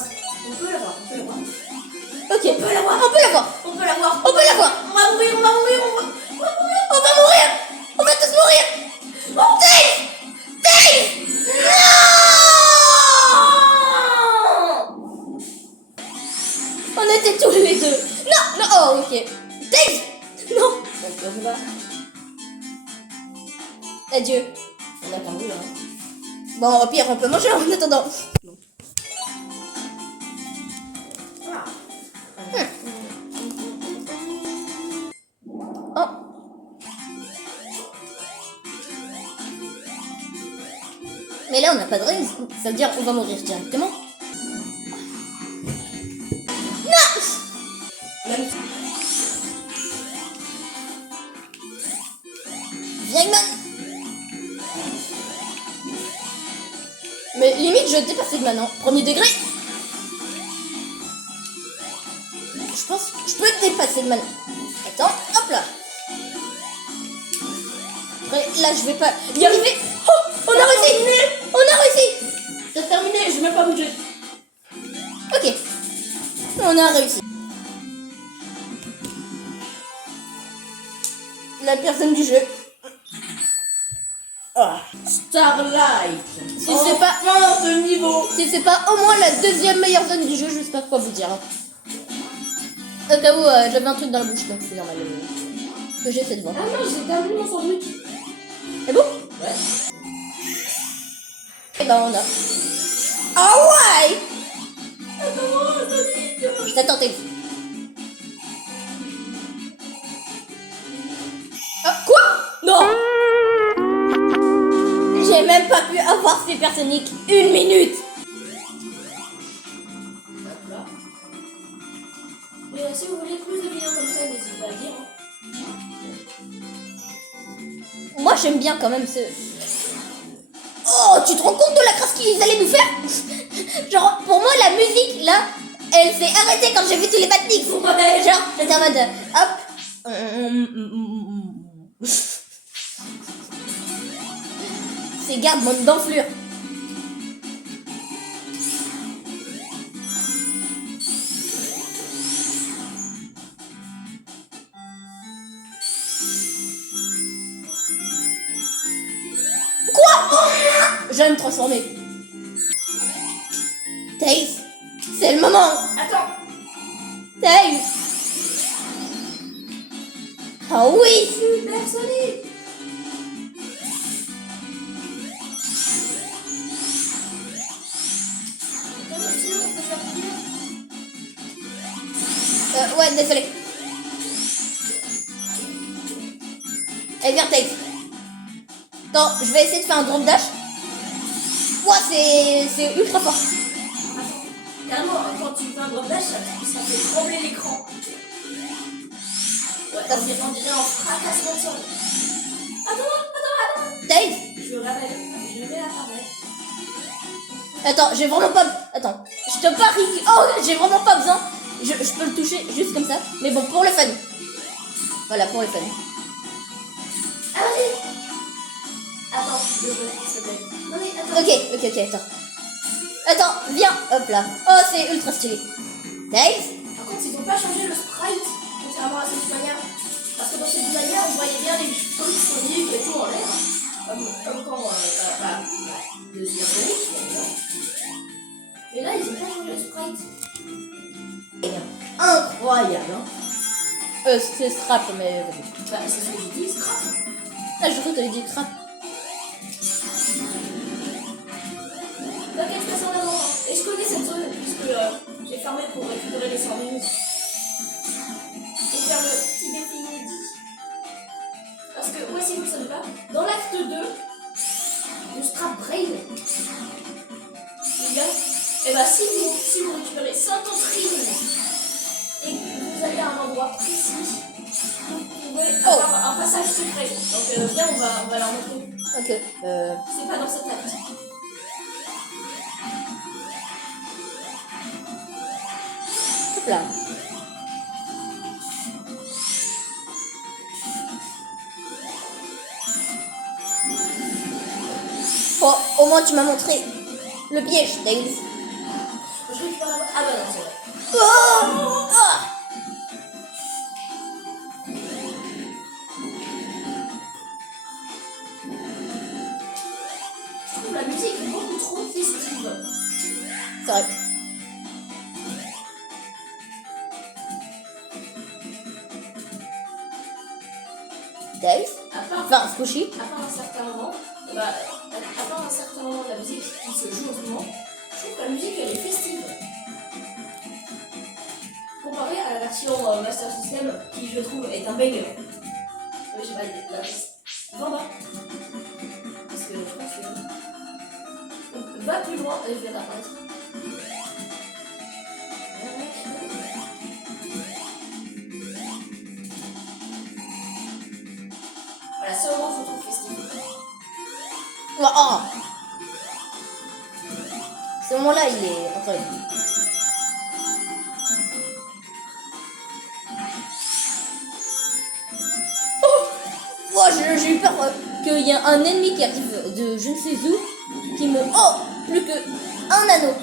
On peut l'avoir, on peut l'avoir. Ok. On peut l'avoir. On peut l'avoir. On peut l'avoir. On peut l'avoir. On va mourir, on va mourir, On va mourir. On va tous mourir. Tails. Tails. Non. On était tous les deux. Non, non. Oh, ok. Tails. Non. Donc, je vais. Adieu. On a pas mourir, hein. Bon, au pire, on peut manger en attendant. Ah. Oh. Mais là, on n'a pas de raison. Ça veut dire qu'on va mourir directement. Même Viens, Eggman. Mais limite, je dépasse Eggman, hein. Premier degré. Je pense que je peux dépasser Eggman. Attends, hop là. Après, là, je vais pas y arriver. Oh, on a réussi. On a réussi. c'est terminé, je vais même pas bouger. Ok. On a réussi. La personne du jeu. Ah. Starlight. Si c'est pas... Enfin, ce niveau. Si c'est pas au moins la deuxième meilleure zone du jeu, je sais pas quoi vous dire. Au cas où j'avais un truc dans la bouche, donc c'est normal que j'ai cette voix. Ah non, j'ai terminé mon sandwich. C'est bon? Ouais. Et ben on a. Ah ouais! Attends, Sonic. Je t'attends, Tails. Ah, quoi? Non! J'ai même pas pu avoir Supersonic 1 minute! Hop là. Mais si vous voulez plus de vidéos comme ça, n'hésitez pas à le dire. Moi j'aime bien quand même ce... Oh, tu te rends compte de la crasse qu'ils allaient nous faire? Genre, pour moi, la musique, là, elle s'est arrêtée quand j'ai vu tous les batniks. Ouais. Genre, j'étais en mode, hop. C'est garde, monte d'enflure. Quoi? Je vais me transformer. Tails, c'est le moment. Attends. Tails. Oh oui. Super Sonic. Ouais, désolé. Allez, viens, Tails. Attends, je vais essayer de faire un drop dash. Ouah, c'est ultra fort. Carrément, quand tu fais un drop dash, ça fait trembler l'écran. Ouais, on dirait un fracassement de son. Attends. Tails. Je vais apparaître. Attends, j'ai vraiment pas... Attends, je te parie que... Oh, j'ai vraiment pas besoin. Je peux le toucher juste comme ça. Mais bon, pour le fun. Voilà, pour le fun. Ah, vas-y. Attends, désolé, s'il te plaît. Non mais attends. Ok, attends. Attends, viens. Hop là. Oh, c'est ultra stylé. Tails. Par contre, ils ont pas changé le sprite, contrairement à cette manière. Parce que dans cette manière, on voyait bien les cheveux de Sonic et tout en l'air. Comme quand le Sonic, mais là, ils ont pas changé le sprite. Incroyable, hein. C'est scrap, mais... Bah, c'est ce que j'ai dit, scrap. Ah, je crois que t'avais dit scrap. T'inquiète, passe en avant. Et je connais cette zone, puisque j'ai fermé pour récupérer les 100 minutes. Et faire le petit défi inédit. Parce que, ouais, si vous ne le savez pas, dans l'acte 2, de Scrap Brain. Les gars, et bah si vous récupérez 50 rimes et que vous allez à un endroit précis, vous pouvez avoir un passage secret. Donc viens, on va leur montrer. Ok. C'est pas dans cette table. Hop là. Bon, au moins tu m'as montré le piège, Tails. Je récupère la... Ah bah non, c'est vrai. Oh ah. Je trouve la musique est beaucoup trop festive. C'est vrai. Tails. Enfin, Squishy. À part un certain moment, à part un certain moment de la musique qui se joue en ce moment, je trouve que la musique elle est festive. Comparé à la version Master System qui je trouve est un banger. Oui, j'ai pas la va en bas. Parce que je pense que. Donc, va plus loin et je vais réapparaître. Voilà, ce moment je trouve festif. Oh. Ce moment-là, il est incroyable. Oh, j'ai eu peur qu'il y ait un ennemi qui arrive de je ne sais où, qui me... Oh, plus que un anneau.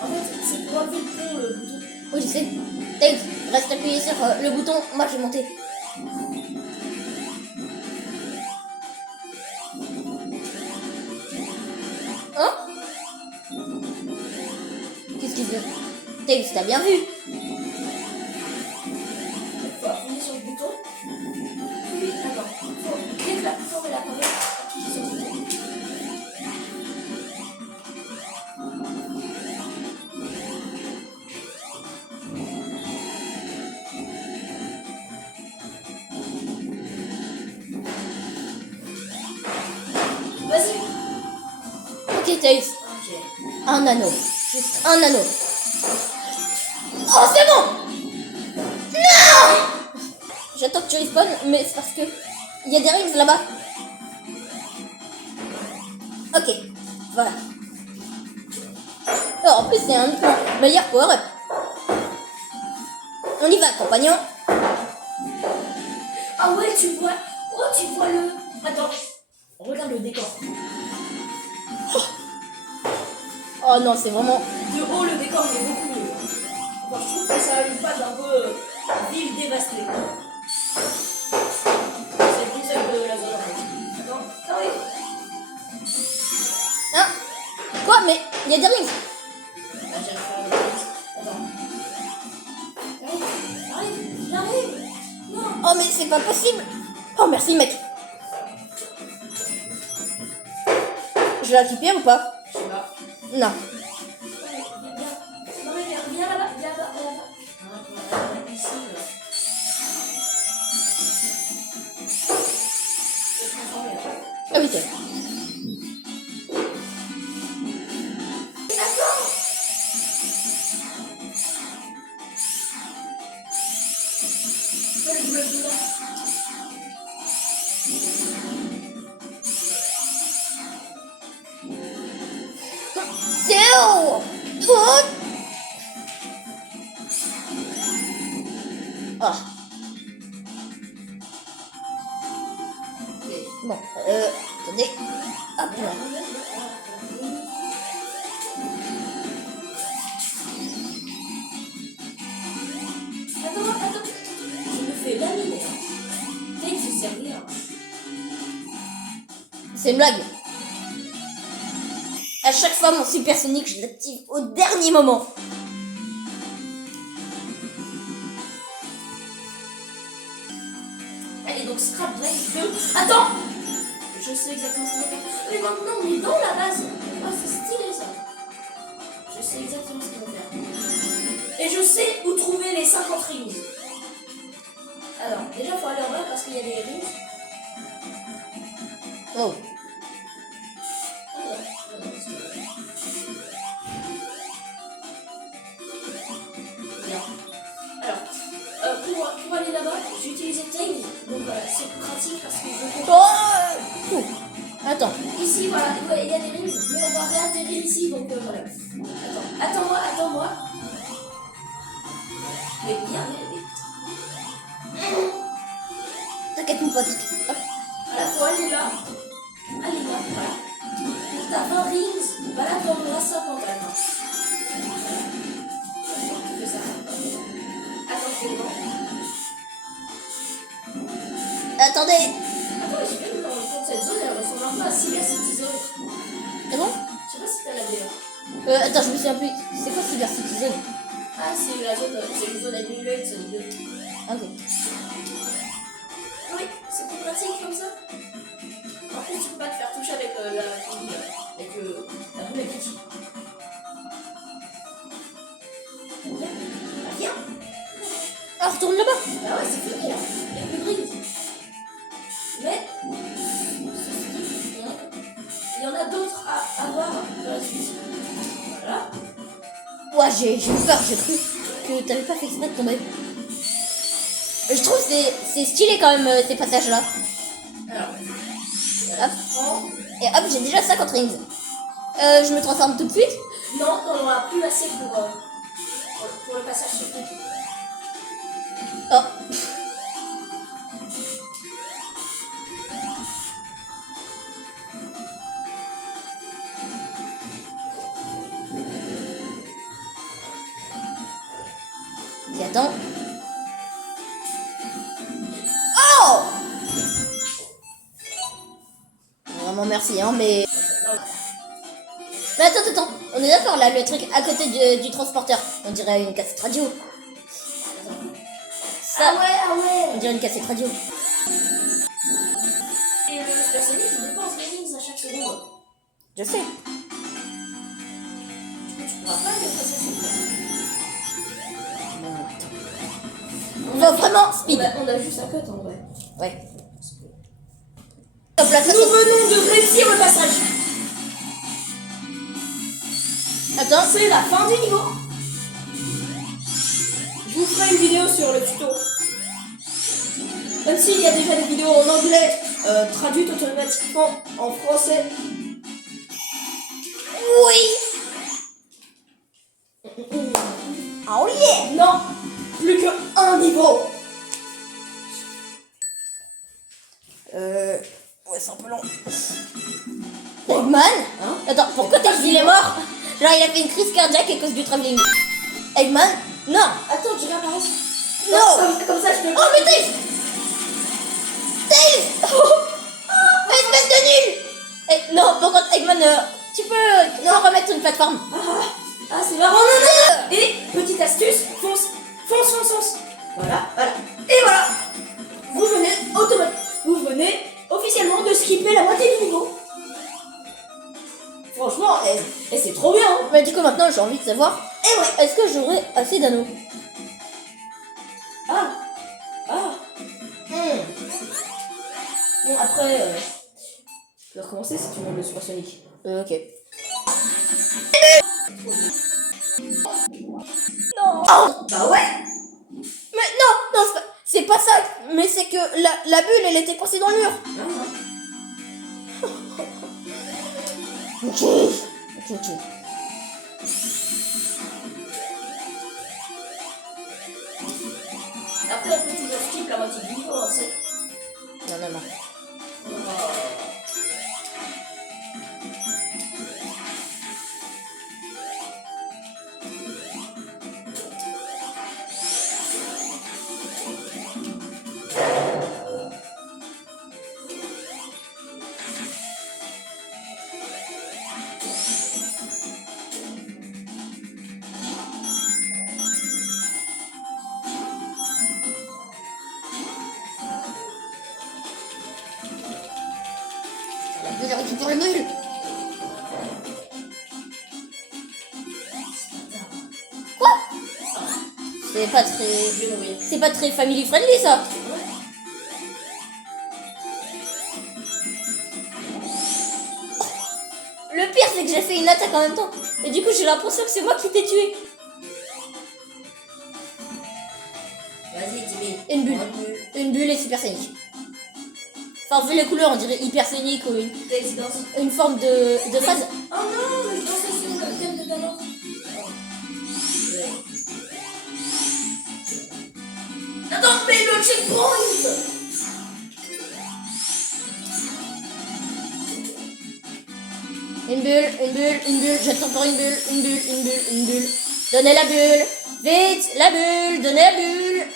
En fait, c'est pour enlever le pont, le bouton. Oui, je sais. Tails, reste appuyé sur le bouton. Moi, je vais monter. Hein? Qu'est-ce qu'il veut? Tails, t'as bien vu? Faut appuyer sur le bouton. Oui, attends. Faut la parole. Appuyer sur le bouton. Vas-y. Ok, Tails. Ok. Un anneau. Juste un anneau. Oh, c'est bon! Non! J'attends que tu respawns, mais c'est parce que il y a des rings là-bas. Ok, voilà. Oh, en plus, c'est un meilleur power-up. On y va, compagnon. Ah ouais, tu vois. Oh, tu vois le. Attends. Regarde le décor. Oh non, c'est vraiment... De haut, le décor il est beaucoup mieux. Enfin, je trouve que ça a une phase un peu ville dévastée. C'est le concept de la zone en fait. Attends, t'arrives. Hein? Quoi? Mais il y a des rings. Là, j'ai faire le test. Attends. J'arrive. Non. Oh, mais c'est pas possible. Oh, merci, mec. Je la récupère ou pas? Je sais pas. Non. Viens là-bas, viens là-bas. Ah, ici, là. Je vais transformer là. Ah oui, c'est... Fais le double coup là. C'est haut. Oh. Ah. Ok. Bon, attendez. Hop là. Attends. Je me fais laminer. Tails se servir. C'est une blague. À chaque fois, mon supersonique, je l'active au dernier moment. Allez, donc Scrap Brain 2. Attends. Je sais exactement ce qu'on va faire. Mais maintenant, on est dans la base. Ah, c'est stylé ça. Je sais exactement ce qu'on va faire. Et je sais où trouver les 50 rings. Alors, déjà, il faut aller en bas parce qu'il y a des rings. Oh. Bien. Alors, pour aller là-bas, j'ai utilisé Tails. Donc voilà, c'est pratique parce que je peux... Oh. Attends. Ici, voilà, ouais, il y a des rings, mais on va réatterrir ici, donc voilà. Attends-moi. Mais bien, mais... T'inquiète mon pote. Hop. Voilà, faut aller là. Allez là, voilà. T'as 20 rings, bah là, tu en auras 50 attends. Tu fais ça. Attends, je fais le Attendez. Attends, j'ai même dans cette zone, elle ressemble un peu à Cyber City Zone. C'est bon? Je sais pas si t'as la DA. Attends, je me souviens plus. C'est quoi Cyber Citizen? Ah, c'est la zone, c'est une zone annulée de Sonic 2. Ok. Oui, c'est plus pratique comme ça. En plus, tu peux pas te faire toucher avec la Kitty. Ah, viens. Ah, retourne là-bas. Ah ouais, c'est fini là. Il n'y a plus de rings. Mais, il y en a d'autres à voir dans la suite. Voilà. Ouais, j'ai eu peur, j'ai cru que t'avais pas fait exprès de tomber. Je trouve que c'est stylé quand même ces passages-là. Alors, Hop. Et hop, j'ai déjà 50 rings. Je me transforme tout de suite. non, on n'aura plus assez pour le passage sur le Oh. Et attends. Oh! Vraiment merci, hein, mais... Mais attends. On est d'accord, là, le truc à côté du transporteur. On dirait une cassette radio. Ça, Ah ouais. on dirait une cassette radio. Et le Super Sonic, il dépense des rings à chaque seconde. Je sais. Tu pourras pas le passer sur le On va vraiment speed. on a juste un cut en vrai. Ouais. Hop là, ça, Nous venons de réussir le passage. Attends. C'est la fin du niveau. Je vous ferai une vidéo sur le tuto. Même s'il y a déjà des vidéos en anglais traduites automatiquement en français. Oui. Oh yeah. Non, plus que un niveau. Ouais, c'est un peu long. Eggman? Hein? Attends, pourquoi il est mort? Genre, il a fait une crise cardiaque à cause du travelling. Eggman? Non. Attends, tu réapparais. Non. Comme ça, je te... Oh, mais Tails! Tails! Oh, espèce de nul! Non, par contre, Eggman, tu peux non remettre une plateforme. Ah, c'est marrant, non. Et, petite astuce, fonce. Voilà. Et voilà. Vous venez officiellement de skipper la moitié du niveau. Franchement, c'est trop bien. Hein. Mais du coup, maintenant, j'ai envie de savoir, est-ce que j'aurai assez d'anneaux? Ah. Bon, après, je vais recommencer si tu veux le Super Sonic. Ok. Non. Bah ouais. Mais non, c'est pas ça. Mais c'est que la bulle, elle était coincée dans le mur. Ok. Après, on peut toujours skip la moitié du niveau, hein, c'est... Non. Je récupère le bulle. Quoi? C'est pas très... Je vais mourir. C'est pas très family friendly, ça. Ouais. Le pire, c'est que j'ai fait une attaque en même temps. Et du coup, j'ai l'impression que c'est moi qui t'ai tué. Vas-y, Timmy. Une bulle. Une bulle et supersonique. Enfin, vu les couleurs, on dirait hypersonique ou une forme de phase. Oh non, mais je pensais que c'était le thème de talent. Attends, mais le checkpoint! Une bulle, j'attends pour une bulle. Donnez la bulle, vite, la bulle, donnez la bulle.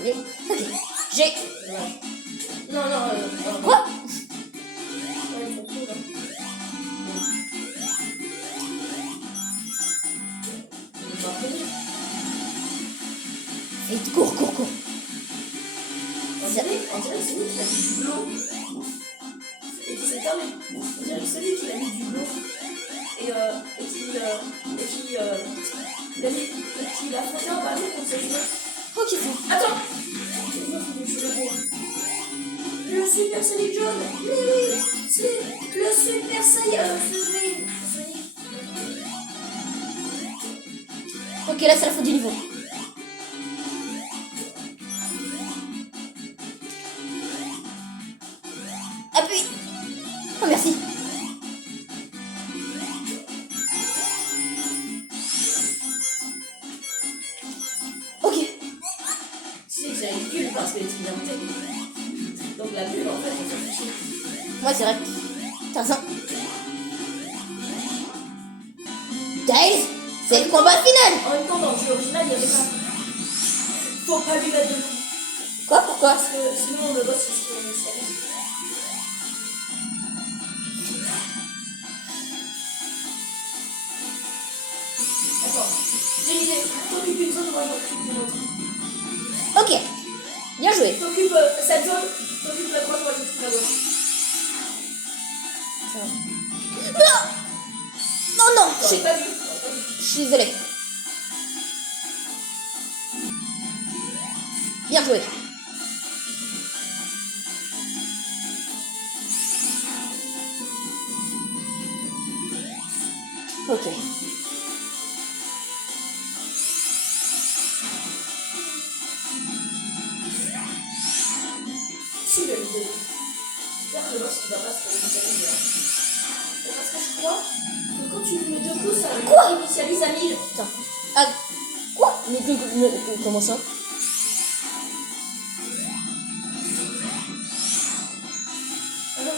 Allez, ok, j'ai... Non, Quoi? Ouais, ils sont cool, hein. Vite, cours. On dirait que c'est lui qui a mis du bleu. Et qui s'est terminé. On dirait que c'est lui qui a mis du bleu. Et qui a frotté un ballon contre ses cheveux. Oh, qui fou. Attends! Le Super Sonic jaune! Oui! C'est le Super Saiyan! Ok, là, c'est la faute du niveau. Appuie. Oh, merci. Ok. Tu sais que j'ai une bulle parce que tu viens de tête. Donc la bulle, en fait, on s'en fiche. Moi, c'est vrai. T'as raison. Tails, c'est le combat final. En même temps, dans le jeu original, il y avait pas. Faut pas lui mettre de coups. Quoi? Pourquoi? Parce que sinon, le boss, il se fait. Attends, j'ai une idée. T'occupes une zone, moi j'occupe une autre. Ok. Bien joué. T'occupes cette zone, t'occupes la droite, moi j'occupe la gauche. Non, J'ai pas vu. je suis désolée. Bien joué. Ok. Si, j'ai une idée. J'espère que le boss il va pas se réinitialiser. Parce que je crois que quand tu lui mets deux coups, ça Quoi initialise à 1000. Putain. Ah, quoi? Mais comment ça? Ah non.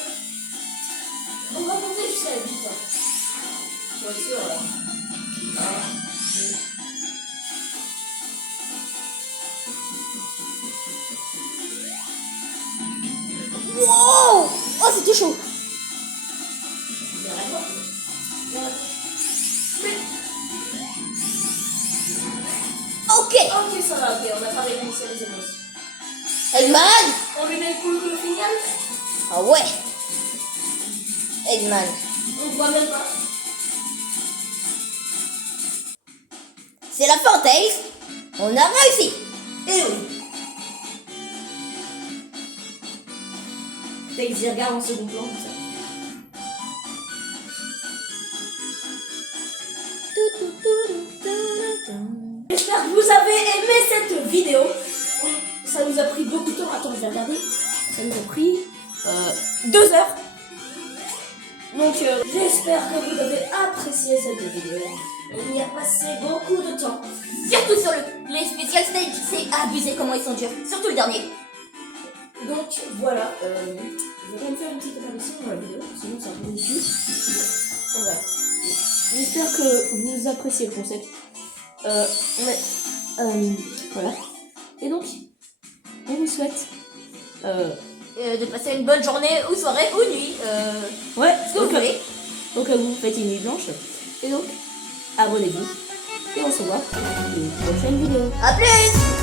On va monter jusqu'à la 8. Pour être sûr, là. Ah, oui. Wow! Oh, c'était chaud. Viens à toi. Viens à toi. Mais... Ok. Ok, ça va, ok, on a pas réinitialisé le boss. Eggman. On lui met le coup de final. Ah ouais. Eggman. On voit même pas. C'est la fin, Tails. On a réussi. Et oui. Tails y regarde en second plan, comme ça. J'espère que vous avez aimé cette vidéo. Ça nous a pris beaucoup de temps. Attends, je vais regarder. Ça nous a pris 2 heures. Donc j'espère que vous avez apprécié cette vidéo. On y a passé beaucoup de temps. Surtout sur les special stage, c'est abusé comment ils sont durs. Surtout le dernier. Donc voilà, je vais quand même faire une petite apparition dans la vidéo, sinon c'est un peu déçu. Donc voilà. J'espère que vous appréciez le concept. Voilà. Et donc, on vous souhaite De passer une bonne journée ou soirée ou nuit. ouais, Ce que vous voulez. au cas où vous faites une nuit blanche. Et donc, abonnez-vous. Et on se voit dans une prochaine vidéo. A plus.